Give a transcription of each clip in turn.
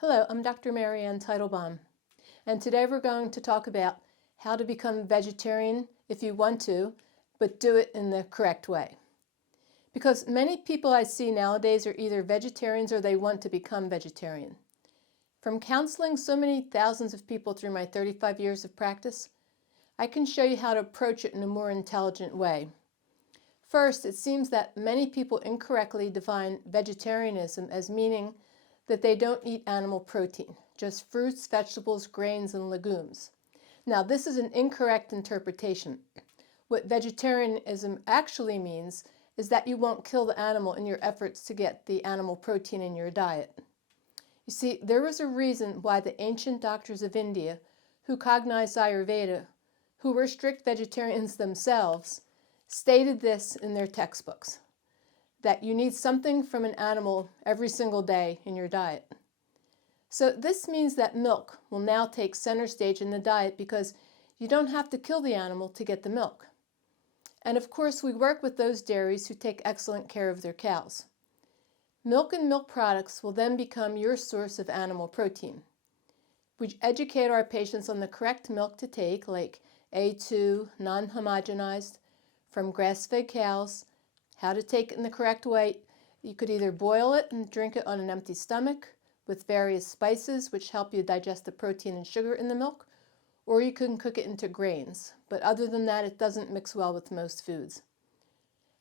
Hello, I'm Dr. Marianne Teitelbaum, and today we're going to talk about how to become vegetarian if you want to, but do it in the correct way. Because many people I see nowadays are either vegetarians or they want to become vegetarian. From counseling so many thousands of people through my 35 years of practice, I can show you how to approach it in a more intelligent way. First, it seems that many people incorrectly define vegetarianism as meaning that they don't eat animal protein, just fruits, vegetables, grains, and legumes. Now, this is an incorrect interpretation. What vegetarianism actually means is that you won't kill the animal in your efforts to get the animal protein in your diet. You see, there was a reason why the ancient doctors of India, who cognized Ayurveda, who were strict vegetarians themselves, stated this in their textbooks, that you need something from an animal every single day in your diet. So this means that milk will now take center stage in the diet because you don't have to kill the animal to get the milk. And of course, we work with those dairies who take excellent care of their cows. Milk and milk products will then become your source of animal protein. We educate our patients on the correct milk to take, like A2, non-homogenized, from grass-fed cows, how to take it in the correct way. You could either boil it and drink it on an empty stomach with various spices which help you digest the protein and sugar in the milk, or you can cook it into grains. But other than that, it doesn't mix well with most foods.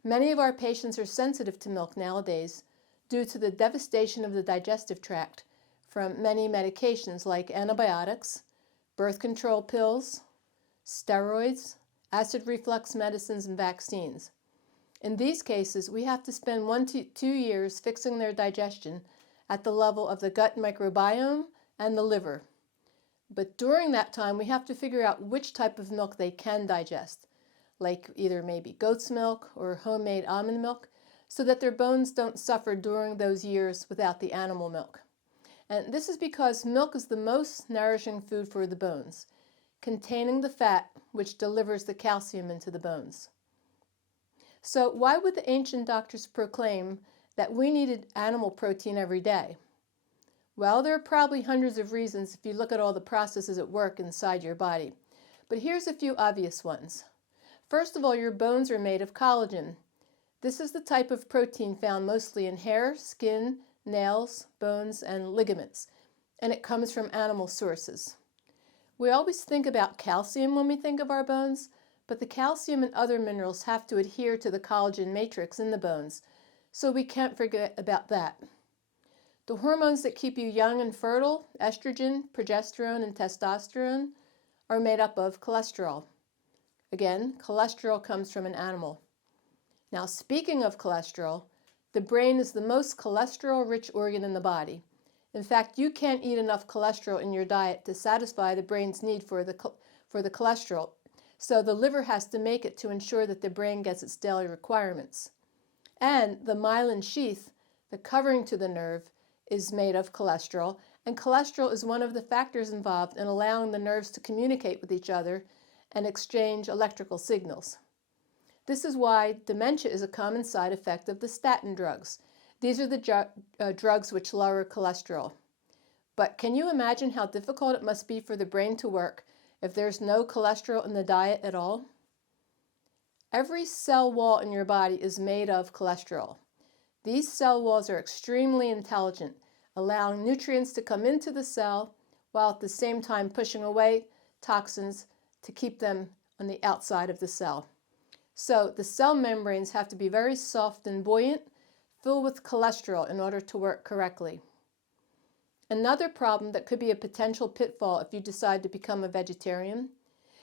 Many of our patients are sensitive to milk nowadays due to the devastation of the digestive tract from many medications like antibiotics, birth control pills, steroids, acid reflux medicines, and vaccines. In these cases, we have to spend 1 to 2 years fixing their digestion at the level of the gut microbiome and the liver. But during that time, we have to figure out which type of milk they can digest, like either maybe goat's milk or homemade almond milk, so that their bones don't suffer during those years without the animal milk. And this is because milk is the most nourishing food for the bones, containing the fat which delivers the calcium into the bones. So why would the ancient doctors proclaim that we needed animal protein every day? Well, there are probably hundreds of reasons if you look at all the processes at work inside your body. But here's a few obvious ones. First of all, your bones are made of collagen. This is the type of protein found mostly in hair, skin, nails, bones, and ligaments, and it comes from animal sources. We always think about calcium when we think of our bones, but the calcium and other minerals have to adhere to the collagen matrix in the bones, so we can't forget about that. The hormones that keep you young and fertile, estrogen, progesterone, and testosterone, are made up of cholesterol. Again, cholesterol comes from an animal. Now, speaking of cholesterol, the brain is the most cholesterol-rich organ in the body. In fact, you can't eat enough cholesterol in your diet to satisfy the brain's need for the cholesterol, so the liver has to make it to ensure that the brain gets its daily requirements. And the myelin sheath, the covering to the nerve, is made of cholesterol, and cholesterol is one of the factors involved in allowing the nerves to communicate with each other and exchange electrical signals. This is why dementia is a common side effect of the statin drugs. These are the drugs which lower cholesterol. But can you imagine how difficult it must be for the brain to work if there's no cholesterol in the diet at all? Every cell wall in your body is made of cholesterol. These cell walls are extremely intelligent, allowing nutrients to come into the cell while at the same time pushing away toxins to keep them on the outside of the cell. So the cell membranes have to be very soft and buoyant, filled with cholesterol in order to work correctly. Another problem that could be a potential pitfall if you decide to become a vegetarian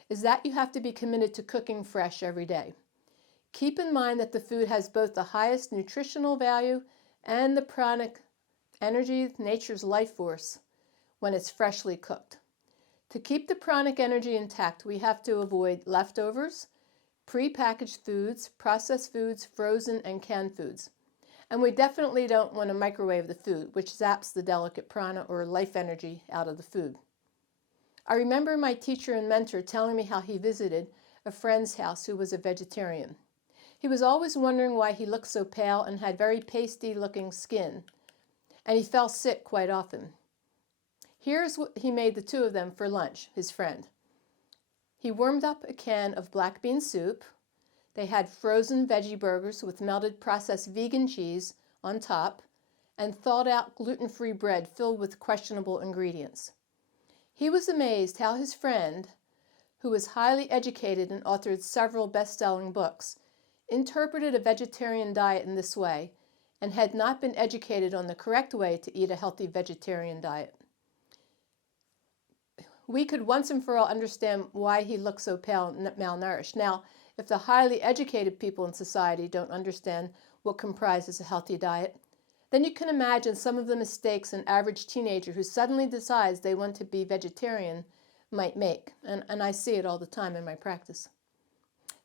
is that you have to be committed to cooking fresh every day. Keep in mind that the food has both the highest nutritional value and the pranic energy, nature's life force, when it's freshly cooked. To keep the pranic energy intact, we have to avoid leftovers, pre-packaged foods, processed foods, frozen and canned foods. And we definitely don't want to microwave the food, which zaps the delicate prana or life energy out of the food. I remember my teacher and mentor telling me how he visited a friend's house who was a vegetarian. He was always wondering why he looked so pale and had very pasty-looking skin, and he fell sick quite often. Here's what he made the two of them for lunch, his friend. He warmed up a can of black bean soup. They had frozen veggie burgers with melted processed vegan cheese on top and thawed out gluten-free bread filled with questionable ingredients. He was amazed how his friend, who was highly educated and authored several best-selling books, interpreted a vegetarian diet in this way and had not been educated on the correct way to eat a healthy vegetarian diet. We could once and for all understand why he looked so pale and malnourished. Now, if the highly educated people in society don't understand what comprises a healthy diet, then you can imagine some of the mistakes an average teenager who suddenly decides they want to be vegetarian might make, and I see it all the time in my practice.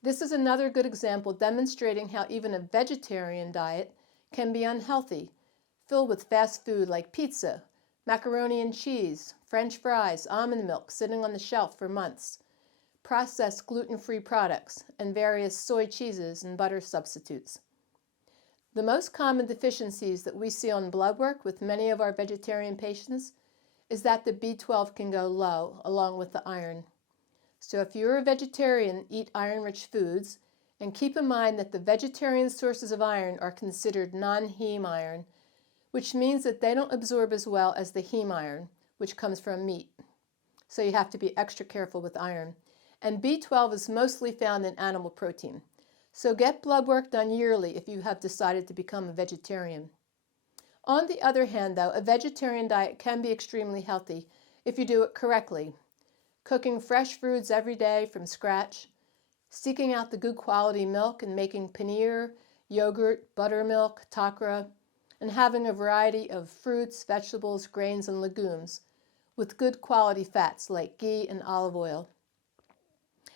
This is another good example demonstrating how even a vegetarian diet can be unhealthy, filled with fast food like pizza, macaroni and cheese, French fries, almond milk sitting on the shelf for months, processed gluten-free products, and various soy cheeses and butter substitutes. The most common deficiencies that we see on blood work with many of our vegetarian patients is that the B12 can go low, along with the iron. So if you're a vegetarian, eat iron-rich foods, and keep in mind that the vegetarian sources of iron are considered non-heme iron, which means that they don't absorb as well as the heme iron, which comes from meat. So you have to be extra careful with iron. And B12 is mostly found in animal protein. So get blood work done yearly if you have decided to become a vegetarian. On the other hand, though, a vegetarian diet can be extremely healthy if you do it correctly. Cooking fresh foods every day from scratch, seeking out the good quality milk and making paneer, yogurt, buttermilk, takra, and having a variety of fruits, vegetables, grains, and legumes with good quality fats like ghee and olive oil.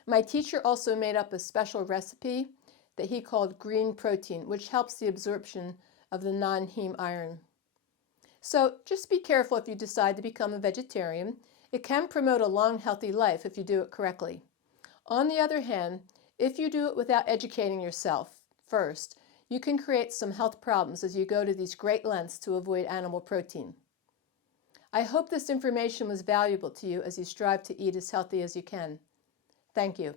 My teacher also made up a special recipe that he called green protein, which helps the absorption of the non-heme iron. So just be careful if you decide to become a vegetarian. It can promote a long, healthy life if you do it correctly. On the other hand, if you do it without educating yourself first, you can create some health problems as you go to these great lengths to avoid animal protein. I hope this information was valuable to you as you strive to eat as healthy as you can. Thank you.